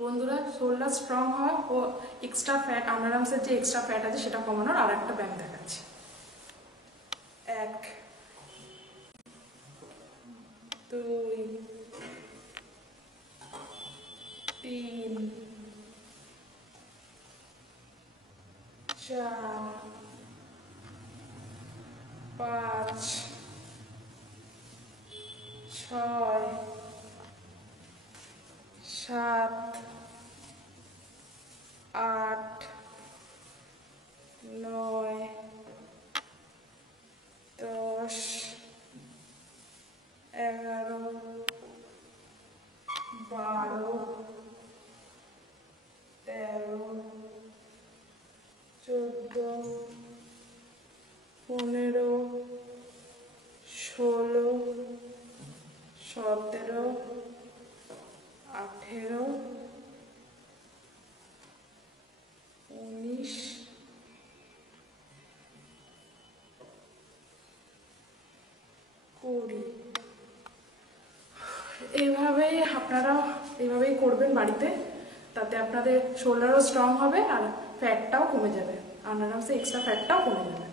বন্ধুরা, shoulder strong হয় ও extra fat, আন্ডারআর্মসের যে এক্সট্রা ফ্যাট আছে সেটা কমানোর আর একটা ব্যায়াম দেখাচ্ছি। 1 2 3 4 5 6 7 8 9 10 11 12 13 14 15 16 17 18 19 20। এইভাবেই আপনারা এইভাবেই করবেন বাড়িতে, তাতে আপনাদের শোল্ডারও স্ট্রং হবে আর ফ্যাটটাও কমে যাবে, আন্ডারআর্মসে এক্সট্রা ফ্যাটটাও কমে যাবে।